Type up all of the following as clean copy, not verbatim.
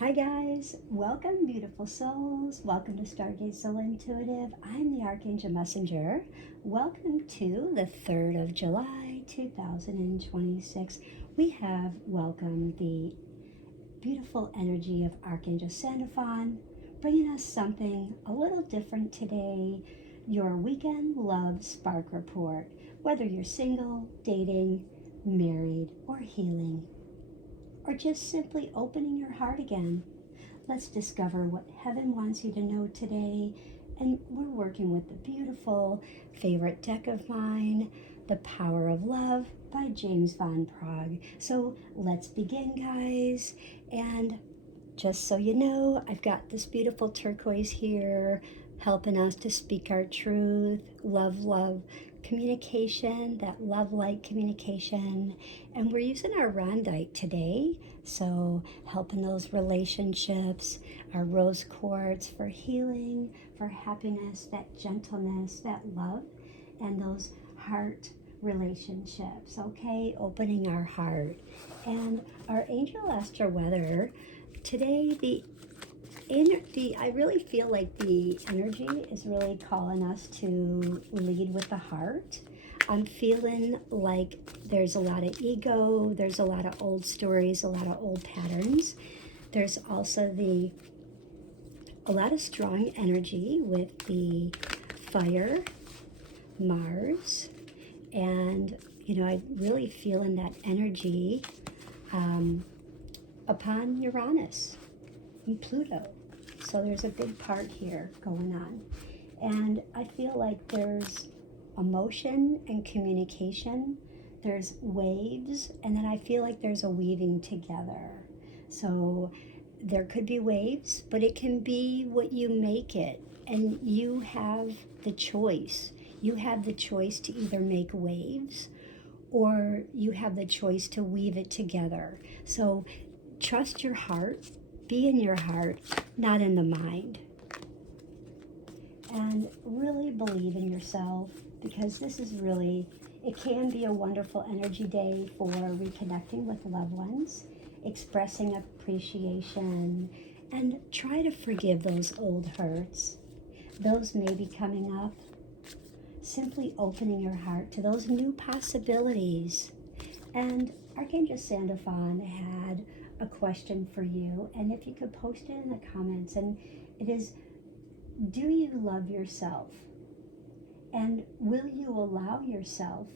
Hi guys, welcome beautiful souls. Welcome to Stargate Soul Intuitive. I'm the Archangel Messenger. Welcome to the 3rd of July 2026. We have welcomed the beautiful energy of Archangel Sandalphon, bringing us something a little different today. Your weekend love spark report, whether you're single, dating, married, or healing, or just simply opening your heart again. Let's discover what heaven wants you to know today. And we're working with the beautiful favorite deck of mine, The Power of Love by James von Praagh. So let's begin, guys. And just so you know, I've got this beautiful turquoise here helping us to speak our truth, love, communication, that love-light communication. And we're using our rondite today, so helping those relationships, our rose quartz for healing, for happiness, that gentleness, that love, and those heart relationships, okay? Opening our heart. And our Angel Astro Weather, today I really feel like the energy is really calling us to lead with the heart. I'm feeling like there's a lot of ego, there's a lot of old stories, a lot of old patterns. There's also a lot of strong energy with the fire, Mars, and I'm really feeling that energy upon Uranus and Pluto. So there's a big part here going on. And I feel like there's emotion and communication. There's waves, and then I feel like there's a weaving together. So there could be waves, but it can be what you make it. And you have the choice. You have the choice to either make waves or you have the choice to weave it together. So trust your heart. Be in your heart, not in the mind. And really believe in yourself, because this is really, it can be a wonderful energy day for reconnecting with loved ones, expressing appreciation, and try to forgive those old hurts. Those may be coming up. Simply opening your heart to those new possibilities. And Archangel Sandalphon had a question for you, and if you could post it in the comments, and it is, do you love yourself? And will you allow yourself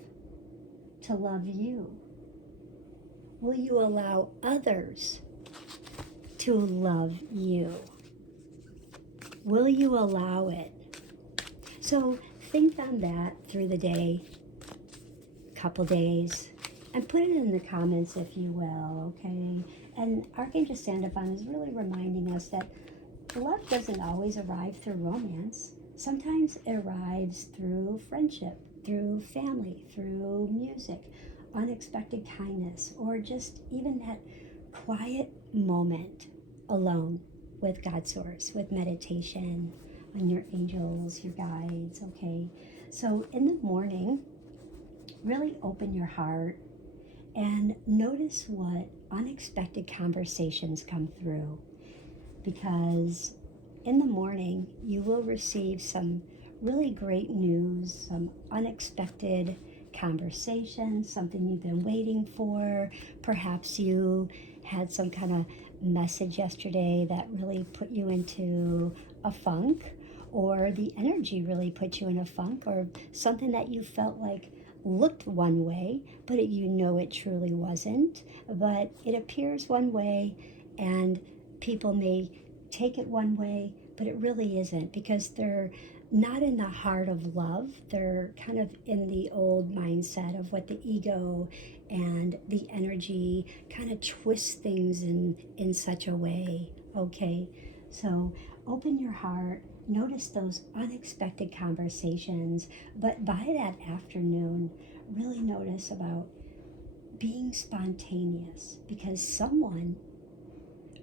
to love you? Will you allow others to love you? Will you allow it? So think on that through the day, couple days, and put it in the comments if you will, okay? And Archangel Sandalphon is really reminding us that love doesn't always arrive through romance. Sometimes it arrives through friendship, through family, through music, unexpected kindness, or just even that quiet moment alone with God Source, with meditation on your angels, your guides, okay? So in the morning, really open your heart and notice what unexpected conversations come through, because in the morning you will receive some really great news, some unexpected conversation, something you've been waiting for. Perhaps you had some kind of message yesterday that really put you into a funk, or the energy really put you in a funk, or something that you felt like looked one way, but it truly wasn't. But it appears one way, and people may take it one way, but it really isn't, because they're not in the heart of love. They're kind of in the old mindset of what the ego and the energy kind of twists things in such a way, okay? So open your heart, notice those unexpected conversations, but by that afternoon, really notice about being spontaneous, because someone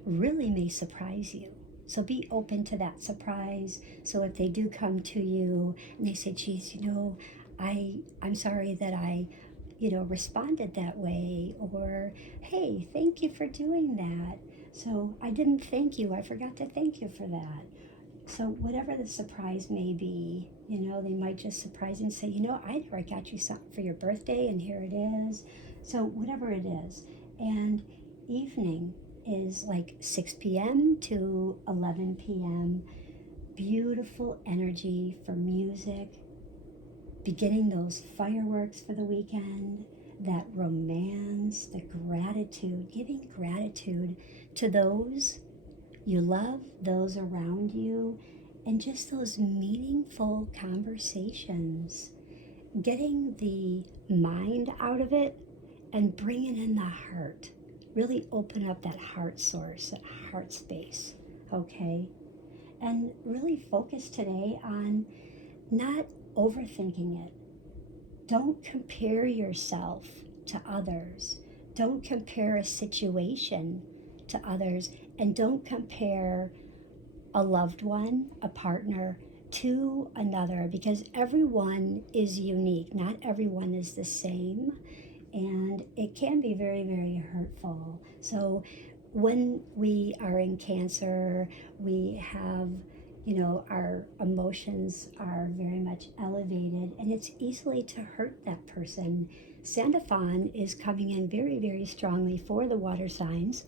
really may surprise you. So be open to that surprise. So if they do come to you and they say, geez, I'm sorry that I responded that way, or hey, thank you for doing that. So I didn't thank you. I forgot to thank you for that. So whatever the surprise may be, they might just surprise and say, I never got you something for your birthday, and here it is. So whatever it is. And evening is like 6 p.m. to 11 p.m. Beautiful energy for music, beginning those fireworks for the weekend, that romance, the gratitude, giving gratitude to those you love, those around you, and just those meaningful conversations. Getting the mind out of it and bringing in the heart. Really open up that heart source, that heart space, okay? And really focus today on not overthinking it. Don't compare yourself to others. Don't compare a situation to others, and don't compare a loved one, a partner, to another, because everyone is unique. Not everyone is the same, and it can be very, very hurtful. So when we are in Cancer, we have, our emotions are very much elevated, and it's easily to hurt that person. Sandalphon is coming in very, very strongly for the water signs,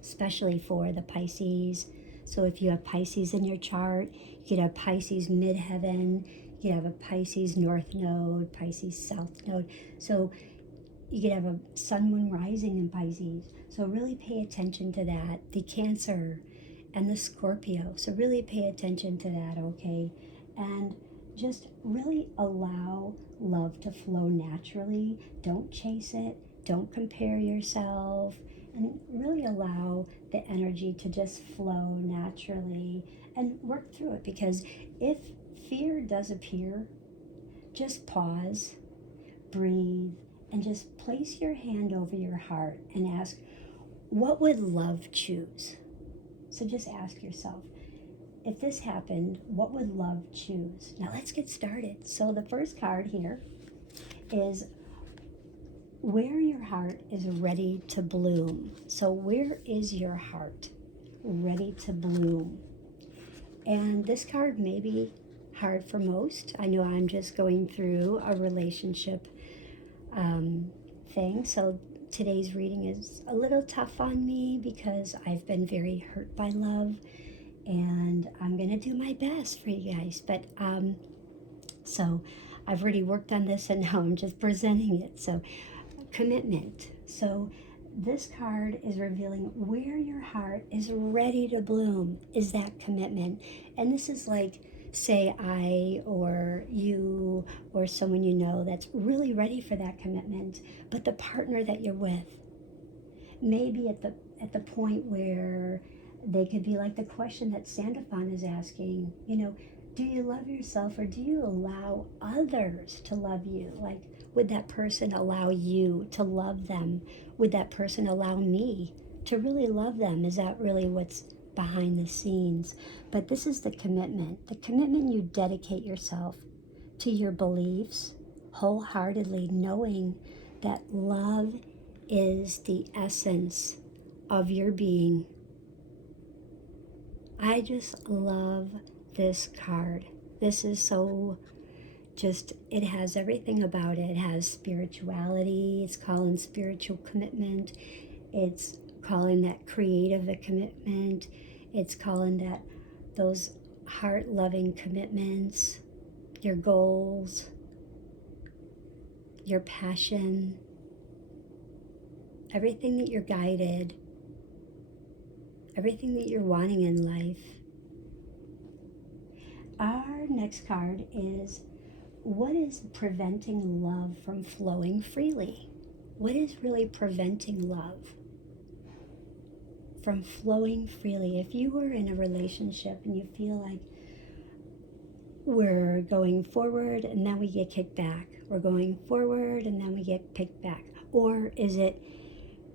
especially for the Pisces. So if you have Pisces in your chart, you could have Pisces midheaven, you could have a Pisces north node, Pisces south node. So you could have a sun, moon rising in Pisces. So really pay attention to that. The Cancer and the Scorpio. So really pay attention to that, okay? And just really allow love to flow naturally. Don't chase it. Don't compare yourself. And really allow the energy to just flow naturally and work through it. Because if fear does appear, just pause, breathe, and just place your hand over your heart and ask, what would love choose? So just ask yourself, if this happened, what would love choose? Now let's get started. So the first card here is where your heart is ready to bloom. So where is your heart ready to bloom? And this card may be hard for most. I know I'm just going through a relationship thing. So today's reading is a little tough on me because I've been very hurt by love, and I'm going to do my best for you guys. But so I've already worked on this, and now I'm just presenting it. So commitment. So this card is revealing where your heart is ready to bloom is that commitment. And this is like, say I or you or someone you know that's really ready for that commitment, but the partner that you're with may be at the point where they could be like the question that Sandalphon is asking, do you love yourself, or do you allow others to love you? Like, would that person allow you to love them? Would that person allow me to really love them? Is that really what's behind the scenes? But this is the commitment. The commitment you dedicate yourself to your beliefs wholeheartedly, knowing that love is the essence of your being. I just love this card. This is so just, it has everything about it. It has spirituality. It's calling spiritual commitment. It's calling that creative a commitment. It's calling that those heart-loving commitments, your goals, your passion, everything that you're guided, everything that you're wanting in life. Our next card is, what is preventing love from flowing freely? What is really preventing love from flowing freely? If you were in a relationship and you feel like we're going forward and then we get kicked back, we're going forward and then we get picked back, or is it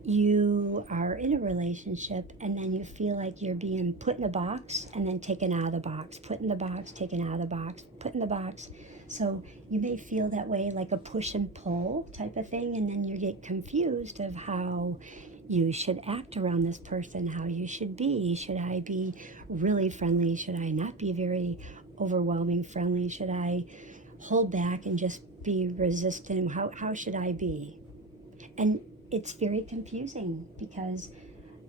you are in a relationship and then you feel like you're being put in a box and then taken out of the box, put in the box, taken out of the box, put in the box? So you may feel that way, like a push and pull type of thing, and then you get confused of how you should act around this person, how you should be. Should I be really friendly? Should I not be very overwhelming friendly? Should I hold back and just be resistant? How should I be? And it's very confusing because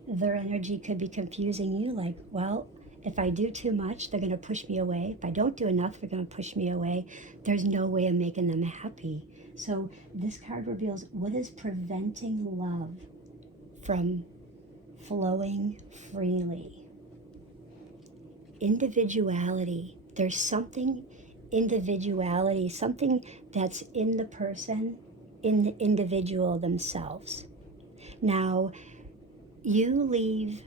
their energy could be confusing you, like, well, if I do too much, they're going to push me away. If I don't do enough, they're going to push me away. There's no way of making them happy. So this card reveals what is preventing love from flowing freely. Individuality. There's something individuality, something that's in the person, in the individual themselves. Now, you leave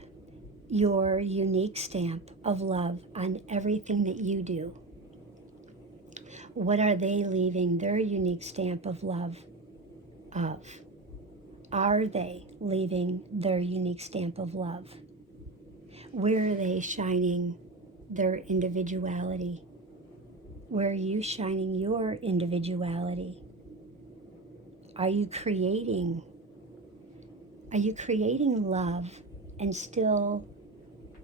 your unique stamp of love on everything that you do. What are they leaving their unique stamp of love of? Are they leaving their unique stamp of love? Where are they shining their individuality? Where are you shining your individuality? Are you creating love and still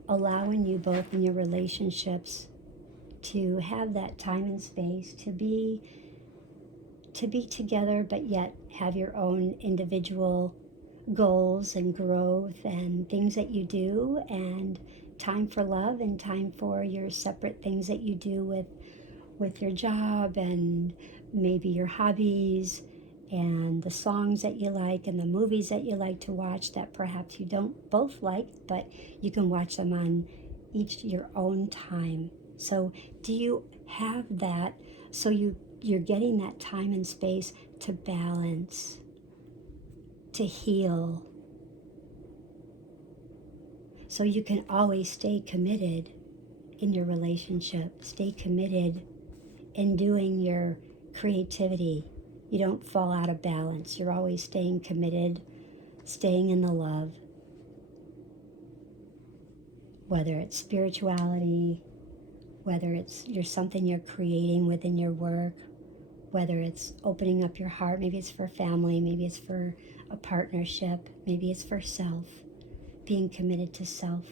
allowing you both in your relationships to have that time and space to be together, but yet have your own individual goals and growth and things that you do, and time for love and time for your separate things that you do with your job and maybe your hobbies and the songs that you like and the movies that you like to watch that perhaps you don't both like, but you can watch them on each your own time. So do you have that? So you're getting that time and space to balance, to heal, so you can always stay committed in your relationship, stay committed in doing your creativity. You don't fall out of balance. You're always staying committed, staying in the love. Whether it's spirituality, whether it's something you're creating within your work, whether it's opening up your heart, maybe it's for family, maybe it's for a partnership, maybe it's for self, being committed to self.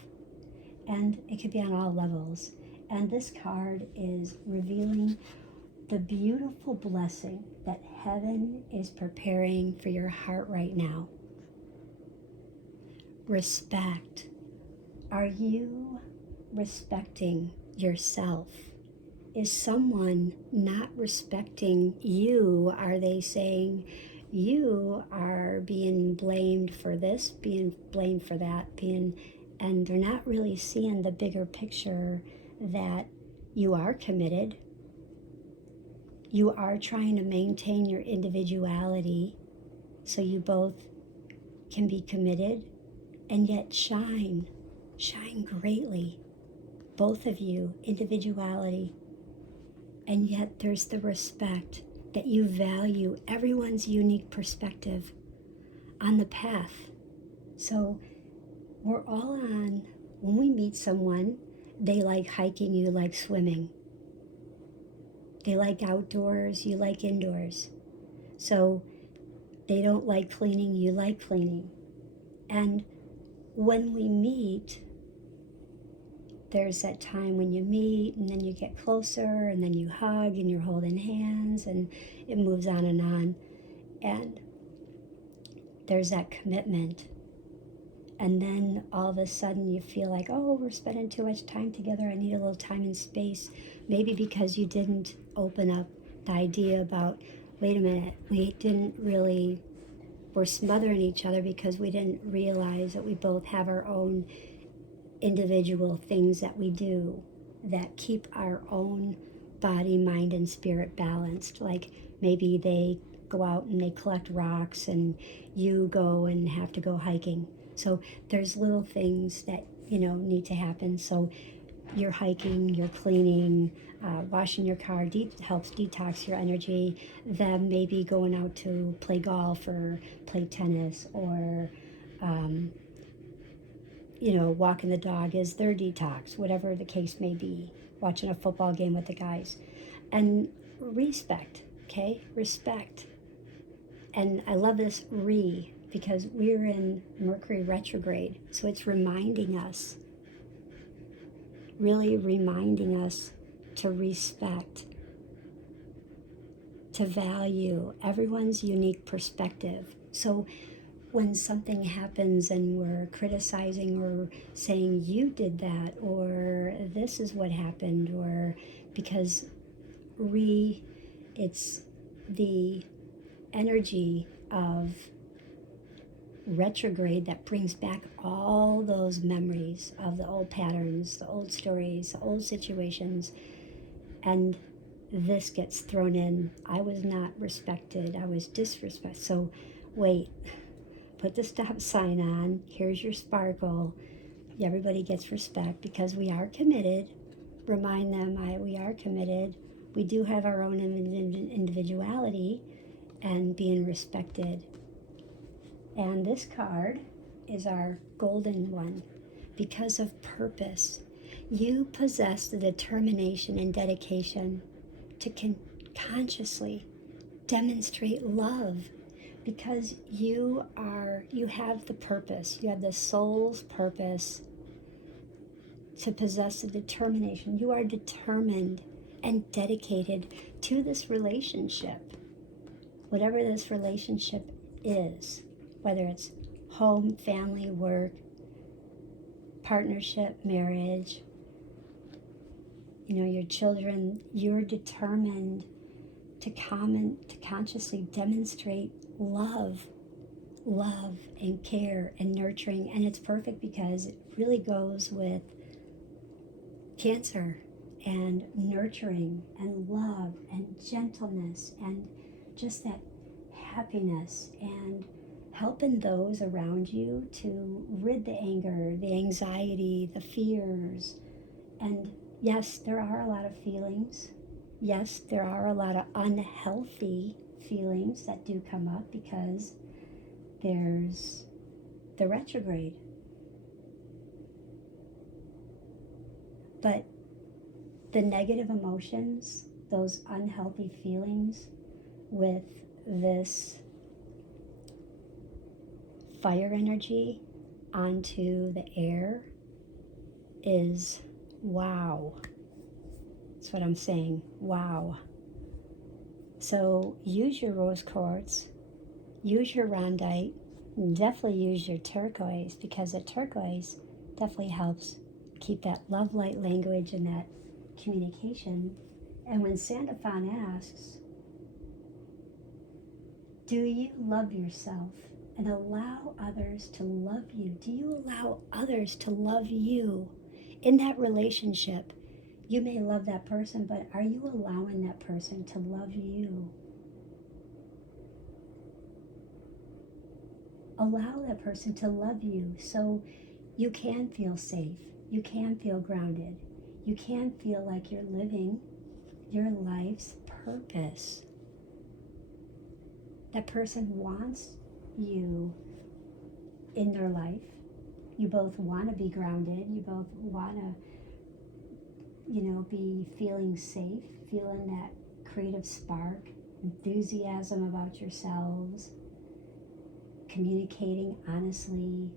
And it could be on all levels. And this card is revealing the beautiful blessing that heaven is preparing for your heart right now. Respect. Are you respecting yourself? Is someone not respecting you? Are they saying you are being blamed for this, being blamed for that, and they're not really seeing the bigger picture that you are committed. You are trying to maintain your individuality so you both can be committed and yet shine greatly. Both of you, individuality. And yet there's the respect that you value everyone's unique perspective on the path. So we're all on, when we meet someone, they like hiking, you like swimming. They like outdoors, you like indoors. So they don't like cleaning, you like cleaning. And when we meet, there's that time when you meet and then you get closer and then you hug and you're holding hands and it moves on. And there's that commitment. And then all of a sudden you feel like, oh, we're spending too much time together. I need a little time and space. Maybe because you didn't open up the idea about, wait a minute, we're smothering each other because we didn't realize that we both have our own individual things that we do that keep our own body, mind, and spirit balanced. Like maybe they go out and they collect rocks and you go and have to go hiking. So there's little things that, need to happen. So you're hiking, you're cleaning, washing your car helps detox your energy. Them maybe going out to play golf or play tennis or, walking the dog is their detox, whatever the case may be. Watching a football game with the guys. And respect, okay? Respect. And I love this because we're in Mercury retrograde. So it's reminding us, really reminding us to respect, to value everyone's unique perspective. So when something happens and we're criticizing or saying you did that, or this is what happened, or because it's the energy of retrograde that brings back all those memories of the old patterns, the old stories, the old situations, and this gets thrown in. I was not respected, I was disrespected. So wait, put the stop sign on, here's your sparkle. Everybody gets respect because we are committed. Remind them we are committed. We do have our own individuality and being respected. And this card is our golden one. Because of purpose, you possess the determination and dedication to consciously demonstrate love, because you have the purpose, you have the soul's purpose to possess the determination. You are determined and dedicated to this relationship, whatever this relationship is, whether it's home, family, work, partnership, marriage, your children. You're determined to consciously demonstrate love and care and nurturing. And it's perfect because it really goes with Cancer and nurturing and love and gentleness and just that happiness and helping those around you to rid the anger, the anxiety, the fears. And yes, there are a lot of feelings. Yes, there are a lot of unhealthy feelings that do come up because there's the retrograde. But the negative emotions, those unhealthy feelings with this fire energy onto the air is wow. That's what I'm saying, wow. So use your rose quartz, use your rondite, definitely use your turquoise, because the turquoise definitely helps keep that love light language and that communication. And when Sandalphon asks, do you love yourself and allow others to love you? Do you allow others to love you in that relationship? You may love that person, but are you allowing that person to love you? Allow that person to love you so you can feel safe. You can feel grounded. You can feel like you're living your life's purpose. That person wants you in their life. You both want to be grounded. You both want to, be feeling safe, feeling that creative spark, enthusiasm about yourselves, communicating honestly,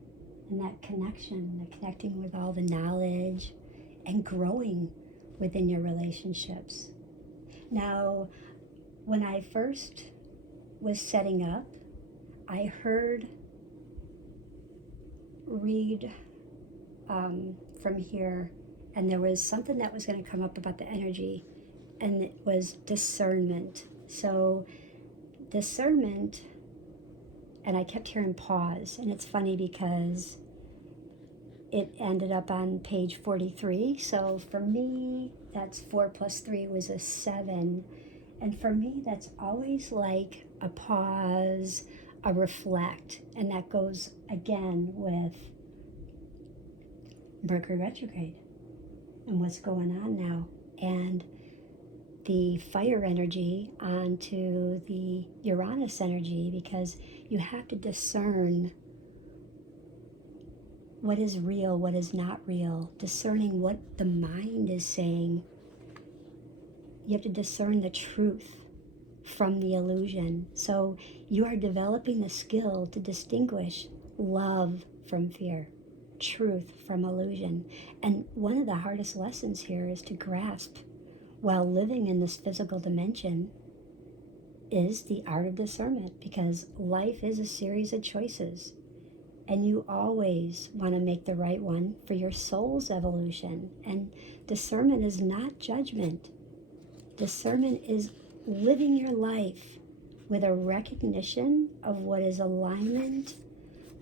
and that connection, the connecting with all the knowledge and growing within your relationships. Now, when I first was setting up, I heard read from here, and there was something that was going to come up about the energy, and it was discernment. So discernment, and I kept hearing pause, and it's funny because it ended up on page 43. So for me, that's 4 plus 3 was a 7. And for me, that's always like a pause, a reflect. And that goes again with Mercury retrograde and what's going on now. And the fire energy onto the Uranus energy, because you have to discern what is real, what is not real, discerning what the mind is saying. You have to discern the truth from the illusion. So you are developing the skill to distinguish love from fear, truth from illusion. And one of the hardest lessons here is to grasp while living in this physical dimension is the art of discernment, because life is a series of choices. And you always want to make the right one for your soul's evolution. And discernment is not judgment. Discernment is living your life with a recognition of what is alignment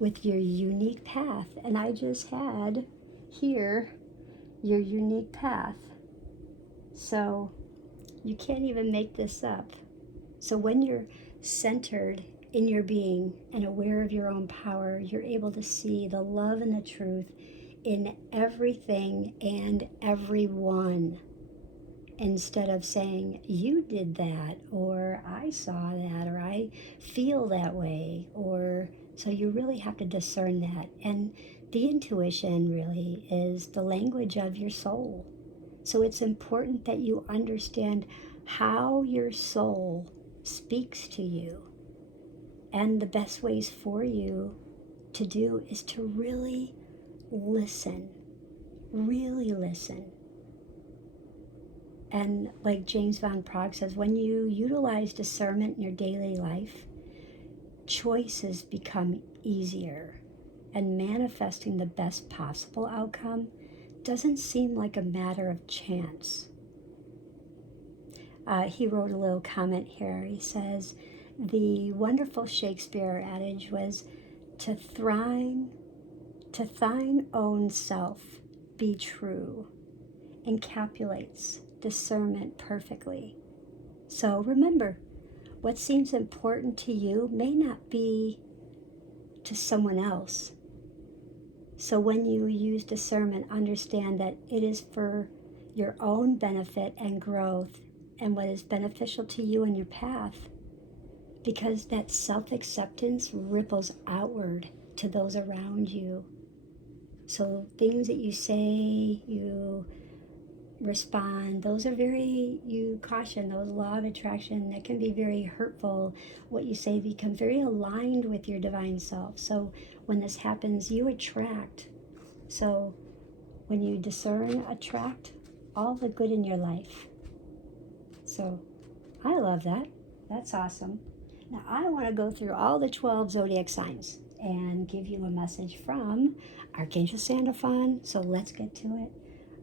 with your unique path. And I just had here your unique path. So you can't even make this up. So when you're centered in your being and aware of your own power, you're able to see the love and the truth in everything and everyone, instead of saying, you did that, or I saw that, or I feel that way, or so you really have to discern that. And the intuition really is the language of your soul. So it's important that you understand how your soul speaks to you. And the best ways for you to do is to really listen. And like James von Praagh says, when you utilize discernment in your daily life, choices become easier, and manifesting the best possible outcome doesn't seem like a matter of chance. He wrote a little comment here. He says, the wonderful Shakespeare adage was, to thine own self be true, encapsulates discernment perfectly. So remember, what seems important to you may not be to someone else. So when you use discernment, understand that it is for your own benefit and growth and what is beneficial to you and your path, because that self-acceptance ripples outward to those around you. So things that you say, you respond, those are very, you caution, those law of attraction, that can be very hurtful. What you say becomes very aligned with your divine self. So when this happens, you attract. So when you discern, attract all the good in your life. So I love that. That's awesome. Now I want to go through all the 12 zodiac signs and give you a message from Archangel Sandalphon. So let's get to it.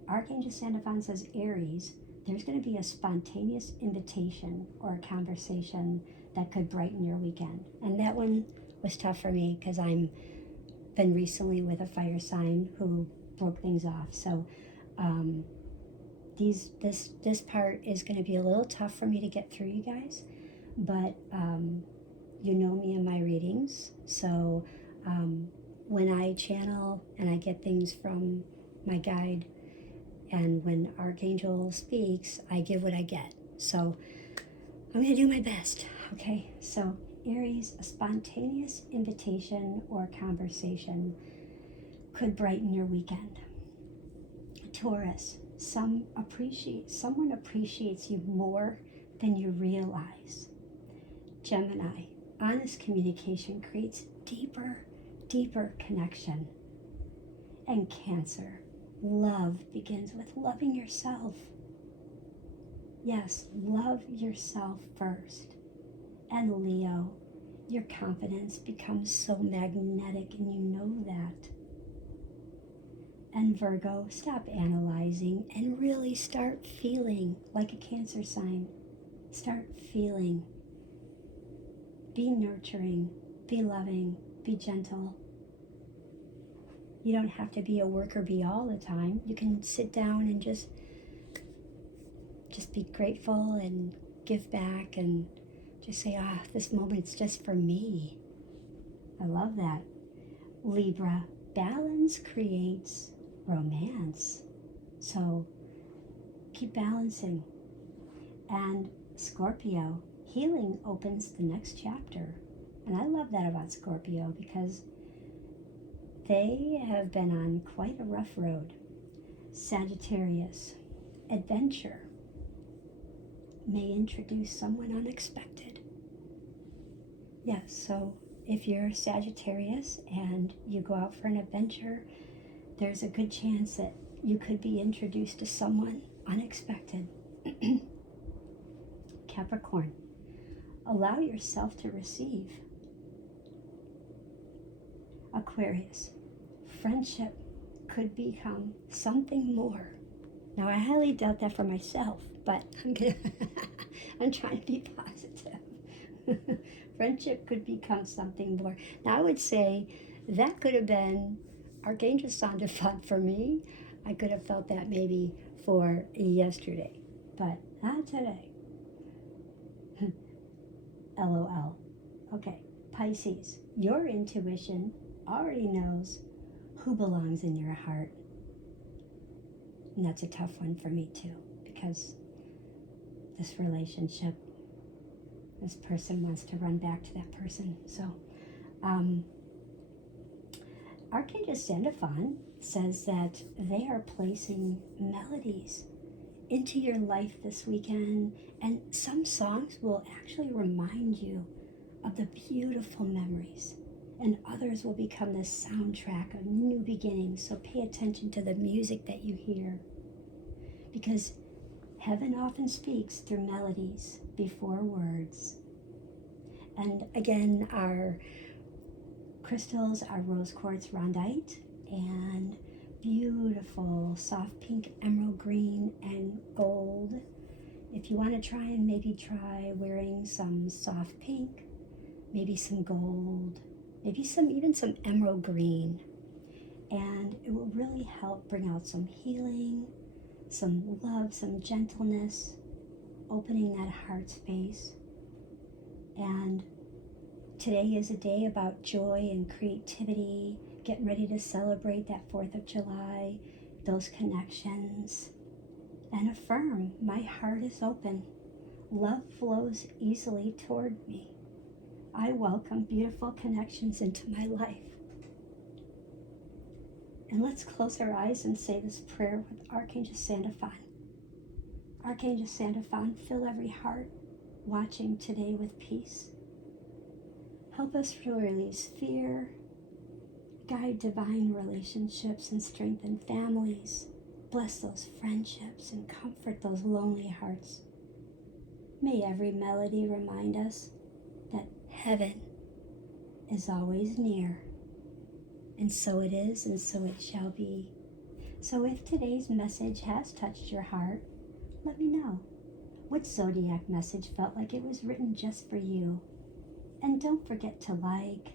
Archangel Sandalphon says, Aries, there's going to be a spontaneous invitation or a conversation that could brighten your weekend. And that one was tough for me because I'm been recently with a fire sign who broke things off. So this part is going to be a little tough for me to get through, you guys. But you know me in my readings. So when I channel and I get things from my guide, and when Archangel speaks, I give what I get. So I'm going to do my best, okay? So Aries, a spontaneous invitation or conversation could brighten your weekend. Taurus, someone appreciates you more than you realize. Gemini, honest communication creates deeper connection. And Cancer, love begins with loving yourself. Yes, love yourself first. And Leo, your confidence becomes so magnetic, and you know that. And Virgo, stop analyzing and really start feeling like a Cancer sign. Start feeling. Be nurturing, be loving, be gentle. You don't have to be a worker bee all the time. You can sit down and just be grateful and give back and just say, this moment's just for me. I love that. Libra, balance creates romance. So keep balancing. And Scorpio, healing opens the next chapter. And I love that about Scorpio because they have been on quite a rough road. Sagittarius, adventure may introduce someone unexpected. Yes, so if you're Sagittarius and you go out for an adventure, there's a good chance that you could be introduced to someone unexpected. Capricorn, allow yourself to receive. Aquarius, friendship could become something more. Now, I highly doubt that for myself, but I'm trying to be positive. Friendship could become something more. Now, I would say that could have been Archangel Sandalphon for me. I could have felt that maybe for yesterday, but not today. LOL. Okay, Pisces, your intuition already knows who belongs in your heart. And that's a tough one for me too, because this relationship, this person wants to run back to that person. So, Archangel Sandalphon says that they are placing melodies into your life this weekend, and some songs will actually remind you of the beautiful memories, and others will become the soundtrack of new beginnings. So pay attention to the music that you hear, because heaven often speaks through melodies before words. And again, our crystals are rose quartz rondite and beautiful soft pink, emerald green, and gold. If you want to try, and maybe try wearing some soft pink, maybe some gold, maybe even some emerald green, and it will really help bring out some healing, some love, some gentleness, opening that heart space. And today is a day about joy and creativity, getting ready to celebrate that 4th of July, those connections, and affirm, my heart is open. Love flows easily toward me. I welcome beautiful connections into my life. And let's close our eyes and say this prayer with Archangel Sandalphon. Archangel Sandalphon, fill every heart watching today with peace. Help us to release fear, guide divine relationships, and strengthen families. Bless those friendships and comfort those lonely hearts. May every melody remind us that heaven is always near. And so it is, and so it shall be. So if today's message has touched your heart, let me know. Which zodiac message felt like it was written just for you? And don't forget to like,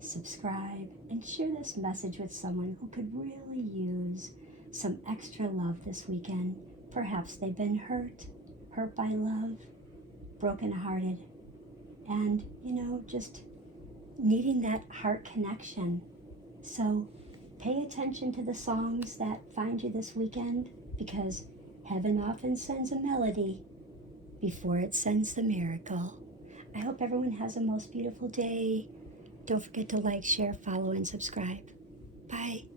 subscribe, and share this message with someone who could really use some extra love this weekend. Perhaps they've been hurt by love, brokenhearted, and, just needing that heart connection. So pay attention to the songs that find you this weekend, because heaven often sends a melody before it sends the miracle. I hope everyone has a most beautiful day. Don't forget to like, share, follow, and subscribe. Bye.